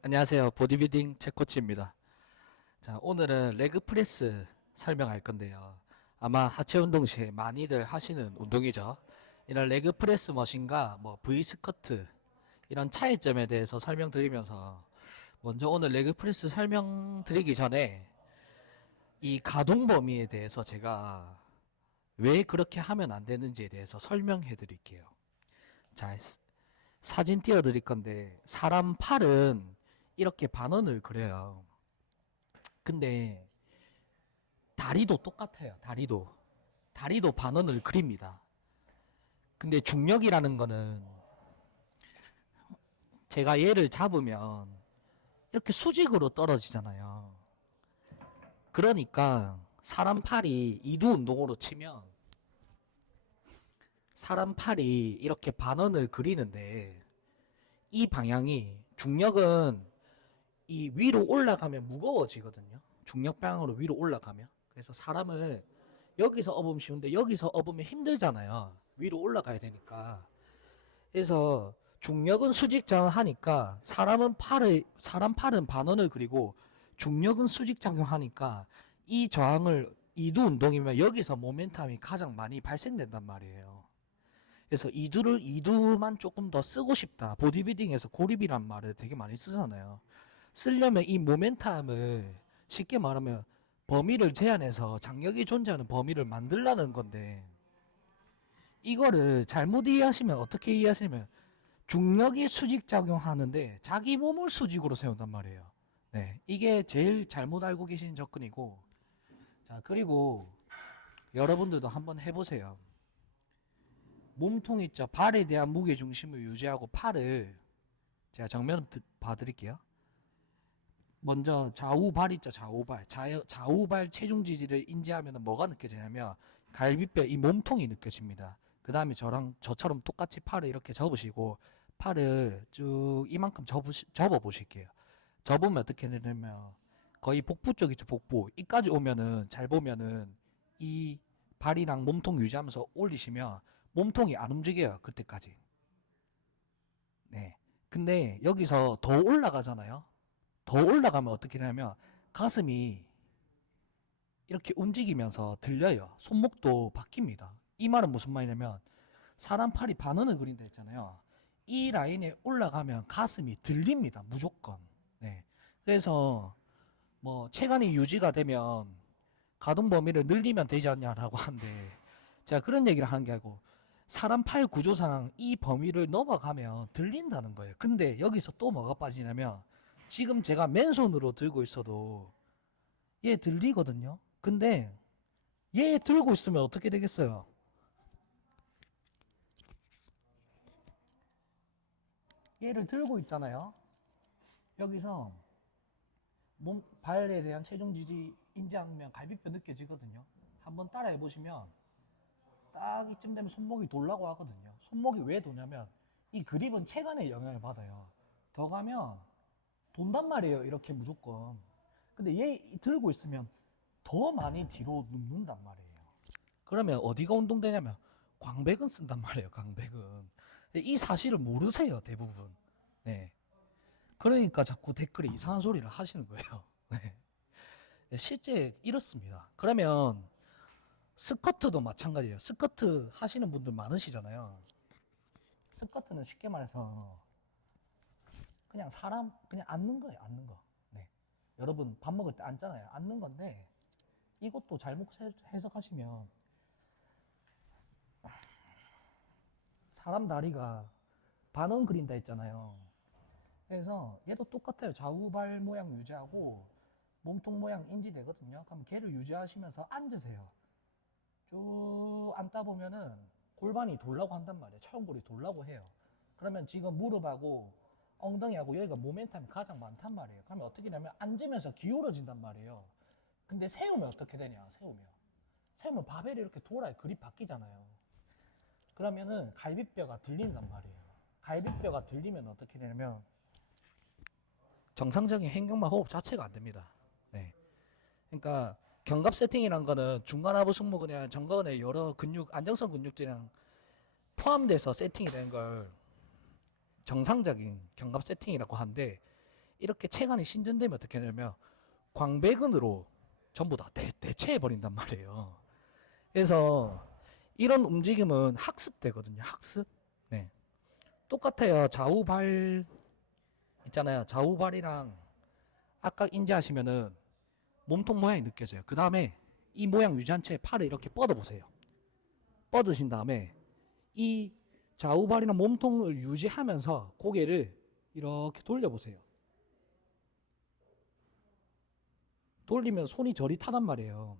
안녕하세요. 보디빌딩 책코치입니다. 자, 오늘은 레그 프레스 설명할 건데요. 아마 하체 운동 시에 많이들 하시는 운동이죠. 이런 레그 프레스 머신과 V 스쿼트 이런 차이점에 대해서 설명드리면서 먼저 오늘 레그 프레스 설명드리기 전에 이 가동 범위에 대해서 제가 왜 그렇게 하면 안 되는지에 대해서 설명해 드릴게요. 자, 사진 띄워 드릴 건데 사람 팔은 이렇게 반원을 그려요. 근데 다리도 똑같아요. 다리도 반원을 그립니다. 근데 중력이라는 거는 제가 얘를 잡으면 이렇게 수직으로 떨어지잖아요. 그러니까 사람 팔이 이두 운동으로 치면 사람 팔이 이렇게 반원을 그리는데 이 방향이 중력은 이 위로 올라가면 무거워지거든요. 중력 방향으로 위로 올라가면. 그래서 사람을 여기서 업으면 쉬운데 여기서 업으면 힘들잖아요. 위로 올라가야 되니까. 그래서 중력은 수직작용하니까 사람 팔은 반원을 그리고 중력은 수직작용하니까 이 저항을 이두 운동이면 여기서 모멘텀이 가장 많이 발생된단 말이에요. 그래서 이두만 조금 더 쓰고 싶다. 보디빌딩에서 고립이란 말을 되게 많이 쓰잖아요. 쓰려면 이 모멘텀을 쉽게 말하면 범위를 제한해서 장력이 존재하는 범위를 만들라는 건데 이거를 잘못 이해하시면 어떻게 이해하시냐면 중력이 수직 작용하는데 자기 몸을 수직으로 세운단 말이에요. 네, 이게 제일 잘못 알고 계신 접근이고 자 그리고 여러분들도 한번 해보세요. 몸통 있죠. 발에 대한 무게 중심을 유지하고 팔을 제가 정면 봐드릴게요. 먼저 좌우발 있죠. 좌우발 체중 지지를 인지하면 뭐가 느껴지냐면 갈비뼈 이 몸통이 느껴집니다. 그 다음에 저처럼 똑같이 팔을 이렇게 접으시고 팔을 쭉 이만큼 접어 보실게요. 접으면 어떻게 되냐면 거의 복부 쪽 있죠. 복부 이까지 오면은 잘 보면은 이 발이랑 몸통 유지하면서 올리시면 몸통이 안 움직여요. 그때까지. 네. 근데 여기서 더 올라가잖아요. 더 올라가면 어떻게 되냐면 가슴이 이렇게 움직이면서 들려요. 손목도 바뀝니다. 이 말은 무슨 말이냐면 사람 팔이 반원을 그린다 했잖아요. 이 라인에 올라가면 가슴이 들립니다. 무조건. 네. 그래서 체간이 유지가 되면 가동 범위를 늘리면 되지 않냐라고 하는데 제가 그런 얘기를 하는 게 아니고 사람 팔 구조상 이 범위를 넘어가면 들린다는 거예요. 근데 여기서 또 뭐가 빠지냐면 지금 제가 맨손으로 들고 있어도 얘 들리거든요. 근데 얘 들고 있으면 어떻게 되겠어요? 얘를 들고 있잖아요. 여기서 발에 대한 체중 지지 인지하면 갈비뼈 느껴지거든요. 한번 따라해 보시면 딱 이쯤 되면 손목이 돌라고 하거든요. 손목이 왜 도냐면 이 그립은 체간의 영향을 받아요. 더 가면 돈단 말이에요. 이렇게 무조건. 근데 얘 들고 있으면 더 많이 뒤로 눕는단 말이에요. 그러면 어디가 운동되냐면 광배근 쓴단 말이에요. 광배근. 이 사실을 모르세요. 대부분. 네. 그러니까 자꾸 댓글에 이상한 소리를 하시는 거예요. 네. 실제 이렇습니다. 그러면 스쿼트도 마찬가지예요. 스쿼트 하시는 분들 많으시잖아요. 스쿼트는 쉽게 말해서 그냥 그냥 앉는 거예요. 앉는 거. 네. 여러분 밥 먹을 때 앉잖아요. 앉는 건데 이것도 잘못 해석하시면 사람 다리가 반원 그린다 했잖아요. 그래서 얘도 똑같아요. 좌우발 모양 유지하고 몸통 모양 인지되거든요. 그럼 걔를 유지하시면서 앉으세요. 쭉 앉다 보면은 골반이 돌라고 한단 말이에요. 차원골이 돌라고 해요. 그러면 지금 무릎하고 엉덩이하고 여기가 모멘텀이 가장 많단 말이에요. 그러면 어떻게 되냐면 앉으면서 기울어진단 말이에요. 근데 세우면 어떻게 되냐? 세우면 바벨이 이렇게 돌아요. 그립 바뀌잖아요. 그러면은 갈비뼈가 들린단 말이에요. 갈비뼈가 들리면 어떻게 되냐면 정상적인 행경마 호흡 자체가 안 됩니다. 네. 그러니까 견갑 세팅이란 거는 중간하부 승모근이랑 정거근의 여러 근육, 안정성 근육들이랑 포함돼서 세팅이 되는 걸 정상적인 견갑 세팅이라고 하는데 이렇게 체간이 신전되면 어떻게 하냐면 광배근으로 전부 다 대체해 버린단 말이에요. 그래서 이런 움직임은 학습되거든요. 학습. 네. 똑같아요. 좌우발 있잖아요. 좌우발이랑 아까 인지하시면은 몸통 모양이 느껴져요. 그 다음에 이 모양 유지한 채 팔을 이렇게 뻗어 보세요. 뻗으신 다음에 이 좌우발이랑 몸통을 유지하면서 고개를 이렇게 돌려보세요. 돌리면 손이 저릿하단 말이에요.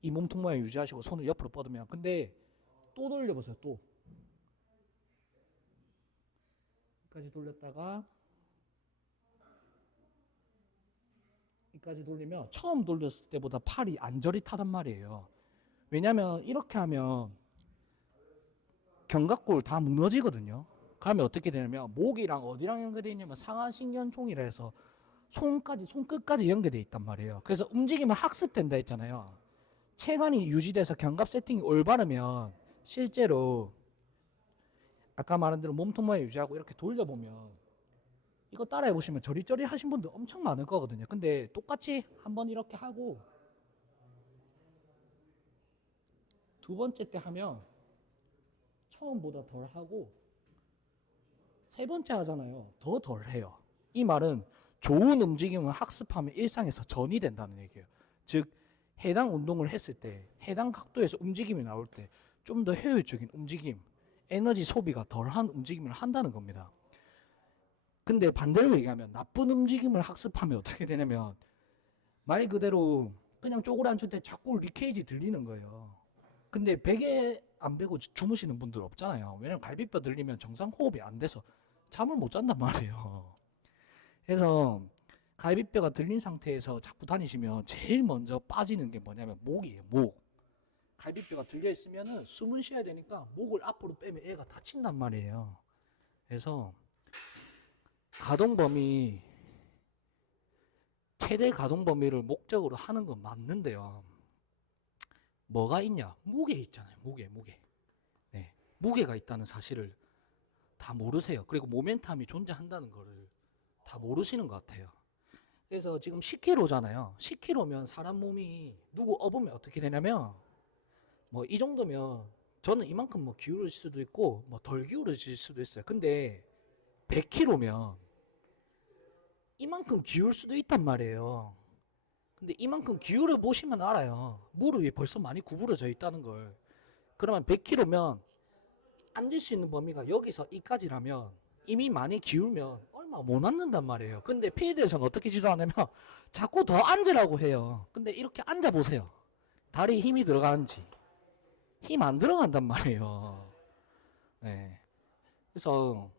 이 몸통 모양 유지하시고 손을 옆으로 뻗으면. 근데 또 돌려보세요. 또 여기까지 돌렸다가 여기까지 돌리면 처음 돌렸을 때보다 팔이 안 저릿하단 말이에요. 왜냐면 이렇게 하면 견갑골 다 무너지거든요. 그러면 어떻게 되냐면 목이랑 어디랑 연결되어 있냐면 상하신경총이라 해서 손끝까지 연결되어 있단 말이에요. 그래서 움직이면 학습된다 했잖아요. 체간이 유지돼서 견갑 세팅이 올바르면 실제로 아까 말한 대로 몸통 모양 유지하고 이렇게 돌려보면 이거 따라해 보시면 저리저리 하신 분들 엄청 많을 거거든요. 근데 똑같이 한번 이렇게 하고 두 번째 때 하면 처음보다 덜 하고 세 번째 하잖아요. 더 덜 해요. 이 말은 좋은 움직임을 학습하면 일상에서 전이 된다는 얘기예요. 즉 해당 운동을 했을 때 해당 각도에서 움직임이 나올 때 좀 더 효율적인 움직임, 에너지 소비가 덜한 움직임을 한다는 겁니다. 근데 반대로 얘기하면 나쁜 움직임을 학습하면 어떻게 되냐면 말 그대로 그냥 쪼그려 앉을 때 자꾸 리케이지 들리는 거예요. 근데 베개 안 베고 주무시는 분들 없잖아요. 왜냐면 갈비뼈 들리면 정상 호흡이 안 돼서 잠을 못 잔단 말이에요. 그래서 갈비뼈가 들린 상태에서 자꾸 다니시면 제일 먼저 빠지는 게 뭐냐면 목이에요. 목. 갈비뼈가 들려 있으면은 숨을 쉬어야 되니까 목을 앞으로 빼면 애가 다친단 말이에요. 그래서 가동 범위, 최대 가동 범위를 목적으로 하는 건 맞는데요. 뭐가 있냐? 무게 있잖아요. 무게. 네. 무게가 있다는 사실을 다 모르세요. 그리고 모멘텀이 존재한다는 거를 다 모르시는 것 같아요. 그래서 지금 10kg잖아요. 10kg면 사람 몸이 누구 업으면 어떻게 되냐면 뭐 이 정도면 저는 이만큼 뭐 기울어질 수도 있고 뭐 덜 기울어질 수도 있어요. 근데 100kg면 이만큼 기울 수도 있단 말이에요. 근데 이만큼 기울여 보시면 알아요. 무릎이 벌써 많이 구부러져 있다는 걸. 그러면 100kg면 앉을 수 있는 범위가 여기서 이까지라면 이미 많이 기울면 얼마 못 앉는단 말이에요. 근데 필드에서는 어떻게 지도하냐면 자꾸 더 앉으라고 해요. 근데 이렇게 앉아보세요. 다리에 힘이 들어가는지. 힘 안 들어간단 말이에요. 네. 그래서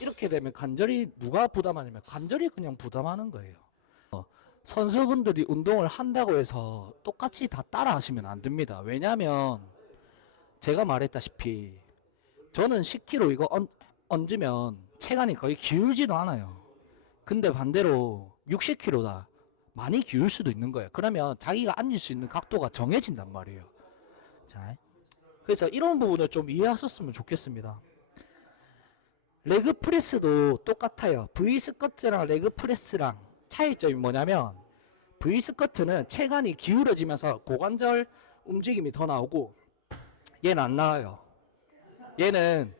이렇게 되면 관절이 누가 부담하냐면 관절이 그냥 부담하는 거예요. 선수분들이 운동을 한다고 해서 똑같이 다 따라 하시면 안 됩니다. 왜냐면 제가 말했다시피 저는 10kg 이거 얹으면 체간이 거의 기울지도 않아요. 근데 반대로 60kg다. 많이 기울 수도 있는 거예요. 그러면 자기가 앉을 수 있는 각도가 정해진단 말이에요. 자, 그래서 이런 부분을 좀 이해하셨으면 좋겠습니다. 레그 프레스도 똑같아요. V 스쿼트랑 레그 프레스랑 차이점이 뭐냐면 V 스쿼트는 체간이 기울어지면서 고관절 움직임이 더 나오고 얘는 안 나와요. 얘는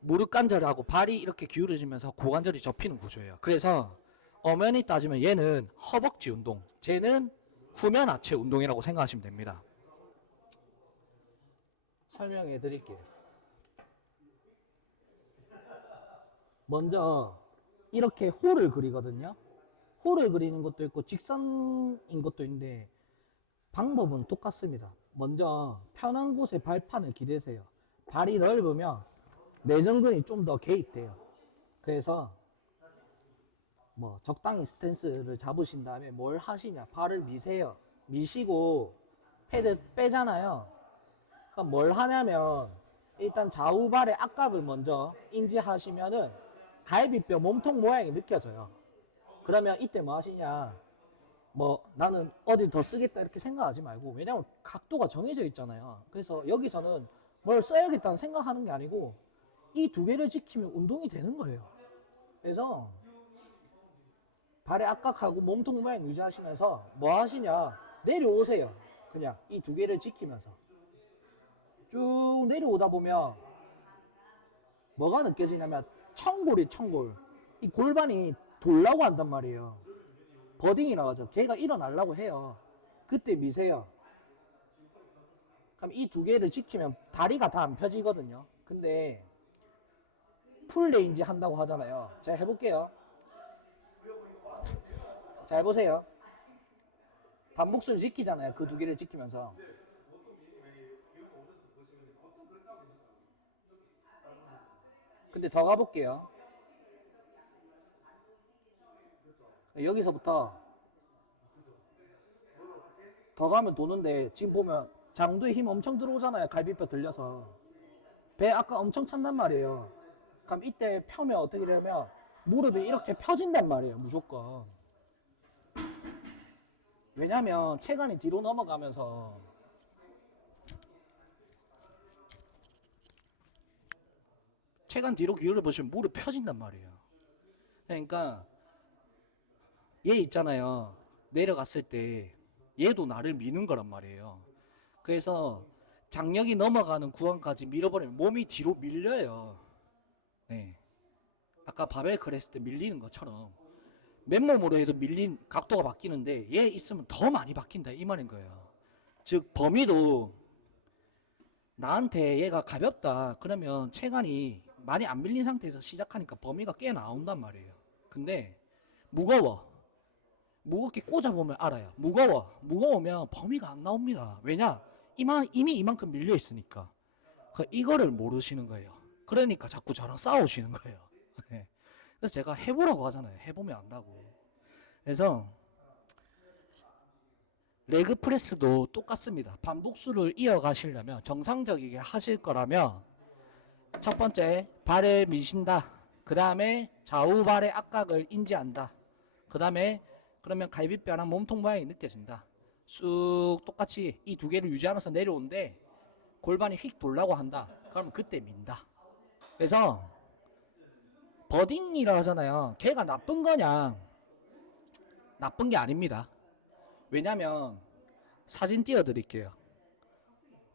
무릎 관절하고 발이 이렇게 기울어지면서 고관절이 접히는 구조예요. 그래서 엄연히 따지면 얘는 허벅지 운동, 쟤는 후면 하체 운동이라고 생각하시면 됩니다. 설명해 드릴게요. 먼저 이렇게 홀을 그리거든요. 홀을 그리는 것도 있고 직선인 것도 있는데 방법은 똑같습니다. 먼저 편한 곳에 발판을 기대세요. 발이 넓으면 내전근이 좀 더 개입돼요. 그래서 뭐 적당히 스탠스를 잡으신 다음에 뭘 하시냐, 발을 미세요. 미시고 패드 빼잖아요. 그럼 뭘 하냐면 일단 좌우발의 압각을 먼저 인지하시면은 갈비뼈 몸통 모양이 느껴져요. 그러면 이때 뭐 하시냐, 뭐 나는 어딜 더 쓰겠다 이렇게 생각하지 말고, 왜냐면 각도가 정해져 있잖아요. 그래서 여기서는 뭘 써야겠다는 생각하는 게 아니고 이 두 개를 지키면 운동이 되는 거예요. 그래서 발의 압박하고 몸통 모양 유지하시면서 뭐 하시냐, 내려오세요. 그냥 이 두 개를 지키면서 쭉 내려오다 보면 뭐가 느껴지냐면 청골, 이 골반이 돌라고 한단 말이에요. 버딩이라고 하죠. 걔가 일어나려고 해요. 그때 미세요. 그럼 이 두 개를 지키면 다리가 다 안 펴지거든요. 근데 풀레인지 한다고 하잖아요. 제가 해볼게요. 잘 보세요. 반복수를 지키잖아요. 그 두 개를 지키면서. 근데 더 가볼게요. 여기서부터 더 가면 도는데 지금 보면 장도에 힘 엄청 들어오잖아요. 갈비뼈 들려서. 배 아까 엄청 찬단 말이에요. 그럼 이때 펴면 어떻게 되냐면 무릎이 이렇게 펴진단 말이에요. 무조건. 왜냐면 체간이 뒤로 넘어가면서 체간 뒤로 기울여 보시면 무릎 펴진단 말이에요. 그러니까 얘 있잖아요. 내려갔을 때 얘도 나를 미는 거란 말이에요. 그래서 장력이 넘어가는 구간까지 밀어버리면 몸이 뒤로 밀려요. 네. 아까 바벨 컬 했을 때 밀리는 것처럼 맨몸으로 해도 밀린 각도가 바뀌는데 얘 있으면 더 많이 바뀐다 이 말인 거예요. 즉 범위도 나한테 얘가 가볍다 그러면 체간이 많이 안 밀린 상태에서 시작하니까 범위가 꽤 나온단 말이에요. 근데 무겁게 꽂아보면 알아요. 무거우면 범위가 안 나옵니다. 왜냐? 이미 이만큼 밀려 있으니까. 이거를 모르시는 거예요. 그러니까 자꾸 저랑 싸우시는 거예요. 그래서 제가 해보라고 하잖아요. 해보면 안다고. 그래서 레그 프레스도 똑같습니다. 반복수를 이어가시려면 정상적이게 하실 거라면 첫 번째 발을 미신다. 그 다음에 좌우 발의 압각을 인지한다. 그 다음에 그러면 갈비뼈랑 몸통 모양이 느껴진다. 쑥 똑같이 이 두 개를 유지하면서 내려오는데 골반이 휙 돌라고 한다. 그러면 그때 민다. 그래서 버딩이라 하잖아요. 걔가 나쁜 거냐? 나쁜 게 아닙니다. 왜냐면 사진 띄워드릴게요.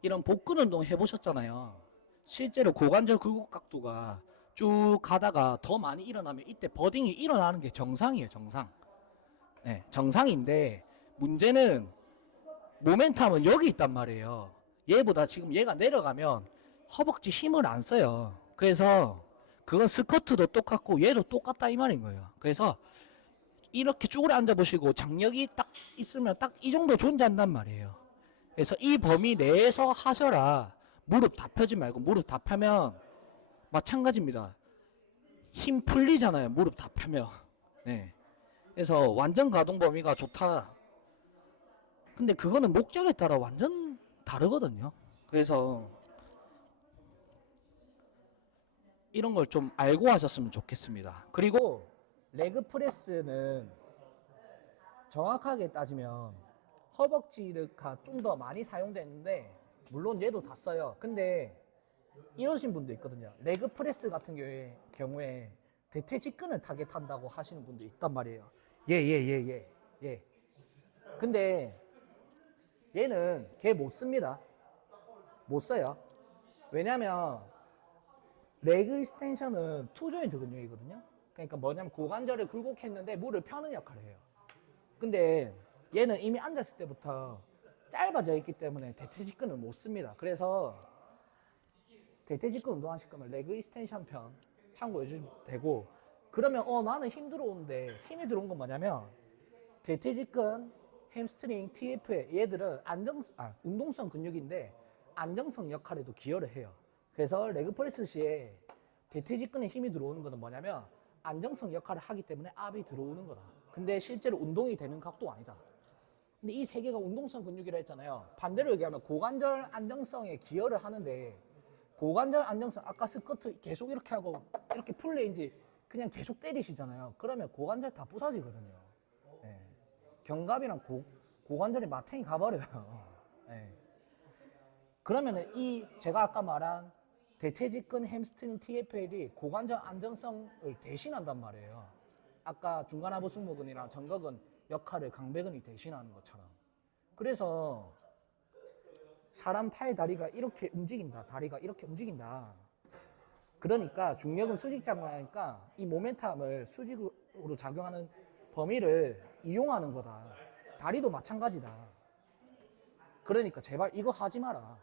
이런 복근 운동 해보셨잖아요. 실제로 고관절 굴곡 각도가 쭉 가다가 더 많이 일어나면 이때 버딩이 일어나는 게 정상이에요. 정상. 네, 정상인데 문제는 모멘텀은 여기 있단 말이에요. 얘보다 지금 얘가 내려가면 허벅지 힘을 안 써요. 그래서 그건 스쿼트도 똑같고 얘도 똑같다 이 말인 거예요. 그래서 이렇게 쭈그려 앉아보시고 장력이 딱 있으면 딱 이 정도 존재한단 말이에요. 그래서 이 범위 내에서 하셔라. 무릎 다 펴지 말고 무릎 다 펴면 마찬가지입니다. 힘 풀리잖아요. 무릎 다 펴면. 네. 그래서 완전 가동 범위가 좋다. 근데 그거는 목적에 따라 완전 다르거든요. 그래서 이런 걸 좀 알고 하셨으면 좋겠습니다. 그리고 레그 프레스는 정확하게 따지면 허벅지가 좀 더 많이 사용되는데 물론 얘도 다 써요. 근데 이러신 분도 있거든요. 레그 프레스 같은 경우에 대퇴직근을 타겟한다고 하시는 분도 있단 말이에요. 예. 근데 얘는 걔 못 씁니다. 못 써요. 왜냐면 레그 익스텐션은 투 조인트 근육이거든요. 그러니까 뭐냐면 고관절을 굴곡했는데 무를 펴는 역할을 해요. 근데 얘는 이미 앉았을 때부터 짧아져 있기 때문에 대퇴직근을 못 씁니다. 그래서 대퇴직근 운동하실 거면 레그 익스텐션 편 참고해 주시면 되고, 그러면 나는 힘 들어오는데 힘이 들어온 건 뭐냐면 대퇴직근, 햄스트링, TFA 얘들은 운동성 근육인데 안정성 역할에도 기여를 해요. 그래서 레그 프레스 시에 대퇴직근에 힘이 들어오는 거는 뭐냐면 안정성 역할을 하기 때문에 압이 들어오는 거다. 근데 실제로 운동이 되는 각도가 아니다. 근데 이 세 개가 운동성 근육이라 했잖아요. 반대로 얘기하면 고관절 안정성에 기여를 하는데 고관절 안정성, 아까 스쿼트 계속 이렇게 하고 이렇게 풀레인지 그냥 계속 때리시잖아요. 그러면 고관절 다 부서지거든요. 네. 견갑이랑 고관절이 마탱이 가버려요. 네. 그러면은 제가 아까 말한 대퇴직근, 햄스트링, TFL이 고관절 안정성을 대신한단 말이에요. 아까 중간하부 승모근이랑 정각근 역할을 강배근이 대신하는 것처럼. 그래서 사람 팔 다리가 이렇게 움직인다. 다리가 이렇게 움직인다. 그러니까 중력은 수직 작용하니까 이 모멘텀을 수직으로 작용하는 범위를 이용하는 거다. 다리도 마찬가지다. 그러니까 제발 이거 하지 마라.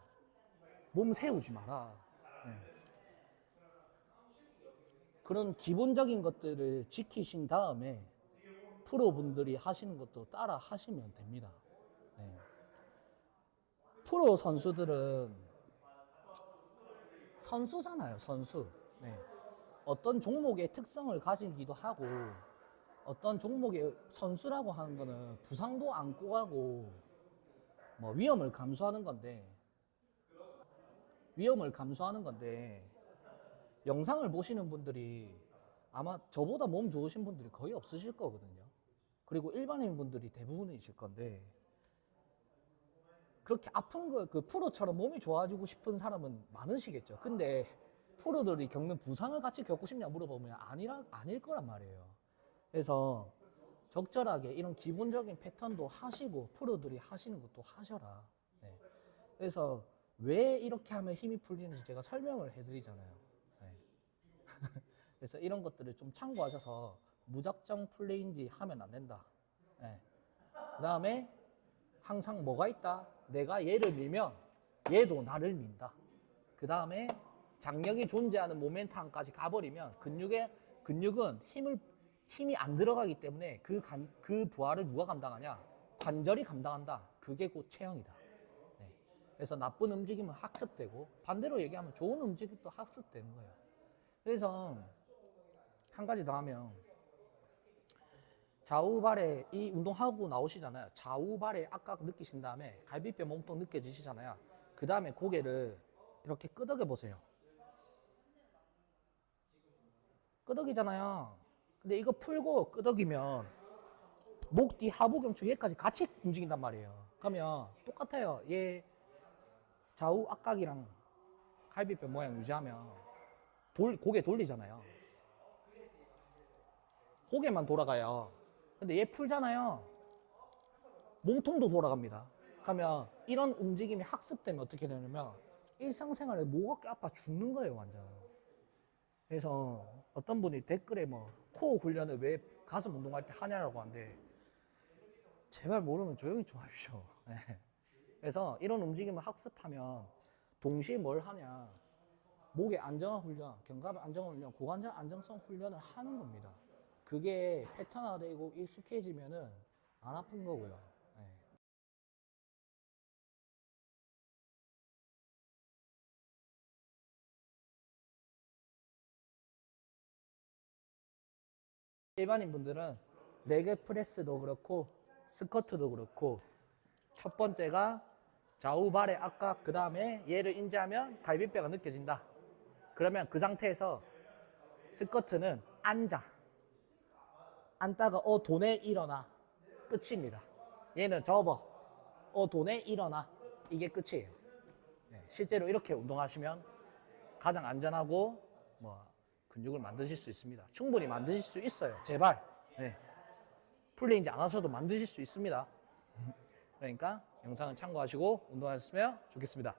몸 세우지 마라. 네. 그런 기본적인 것들을 지키신 다음에 프로분들이 하시는 것도 따라 하시면 됩니다. 네. 프로 선수들은 선수잖아요, 선수. 네. 어떤 종목의 특성을 가지기도 하고, 어떤 종목의 선수라고 하는 거는 부상도 안고 가고, 뭐 위험을 감수하는 건데, 영상을 보시는 분들이 아마 저보다 몸 좋으신 분들이 거의 없으실 거거든요. 그리고 일반인 분들이 대부분이실 건데, 그렇게 아픈 거, 그 프로처럼 몸이 좋아지고 싶은 사람은 많으시겠죠. 근데 프로들이 겪는 부상을 같이 겪고 싶냐 물어보면 아닐 거란 말이에요. 그래서 적절하게 이런 기본적인 패턴도 하시고 프로들이 하시는 것도 하셔라. 네. 그래서 왜 이렇게 하면 힘이 풀리는지 제가 설명을 해드리잖아요. 네. 그래서 이런 것들을 좀 참고하셔서 무작정 플레이인지 하면 안 된다. 네. 그 다음에 항상 뭐가 있다? 내가 얘를 밀면 얘도 나를 민다. 그 다음에 장력이 존재하는 모멘텀까지 가버리면 근육은 힘이 안 들어가기 때문에 그 부하를 누가 감당하냐? 관절이 감당한다. 그게 곧 체형이다. 네. 그래서 나쁜 움직임은 학습되고 반대로 얘기하면 좋은 움직임도 학습되는 거예요. 그래서 한 가지 더 하면 좌우발에 이 운동하고 나오시잖아요. 좌우발에 압박 느끼신 다음에 갈비뼈 몸통 느껴지시잖아요. 그 다음에 고개를 이렇게 끄덕여 보세요. 끄덕이잖아요. 근데 이거 풀고 끄덕이면 목 뒤 하부 경추 얘까지 같이 움직인단 말이에요. 그러면 똑같아요. 얘 좌우 압각이랑 갈비뼈 모양 유지하면 고개 돌리잖아요. 고개만 돌아가요. 근데 얘 풀잖아요. 몸통도 돌아갑니다. 그러면 이런 움직임이 학습되면 어떻게 되냐면 일상생활에 목어깨 아파 죽는 거예요, 완전. 그래서 어떤 분이 댓글에 뭐 코어 훈련을 왜 가슴 운동할 때 하냐라고 하는데 제발 모르면 조용히 좀 하십시오. 네. 그래서 이런 움직임을 학습하면 동시에 뭘 하냐, 목의 안정화 훈련, 견갑의 안정화 훈련, 고관절 안정성 훈련을 하는 겁니다. 그게 패턴화되고 익숙해지면은 안 아픈 거고요. 네. 일반인 분들은 레그 프레스도 그렇고 스쿼트도 그렇고 첫 번째가 좌우 발의 압각, 그 다음에 얘를 인지하면 갈비뼈가 느껴진다. 그러면 그 상태에서 스쿼트는 앉다가 도네 일어나, 끝입니다. 얘는 접어, 도네 일어나, 이게 끝이에요. 네, 실제로 이렇게 운동하시면 가장 안전하고 뭐 근육을 만드실 수 있습니다. 충분히 만드실 수 있어요. 제발. 네. 풀리인지 안 하셔도 만드실 수 있습니다. 그러니까 영상을 참고하시고 운동하셨으면 좋겠습니다.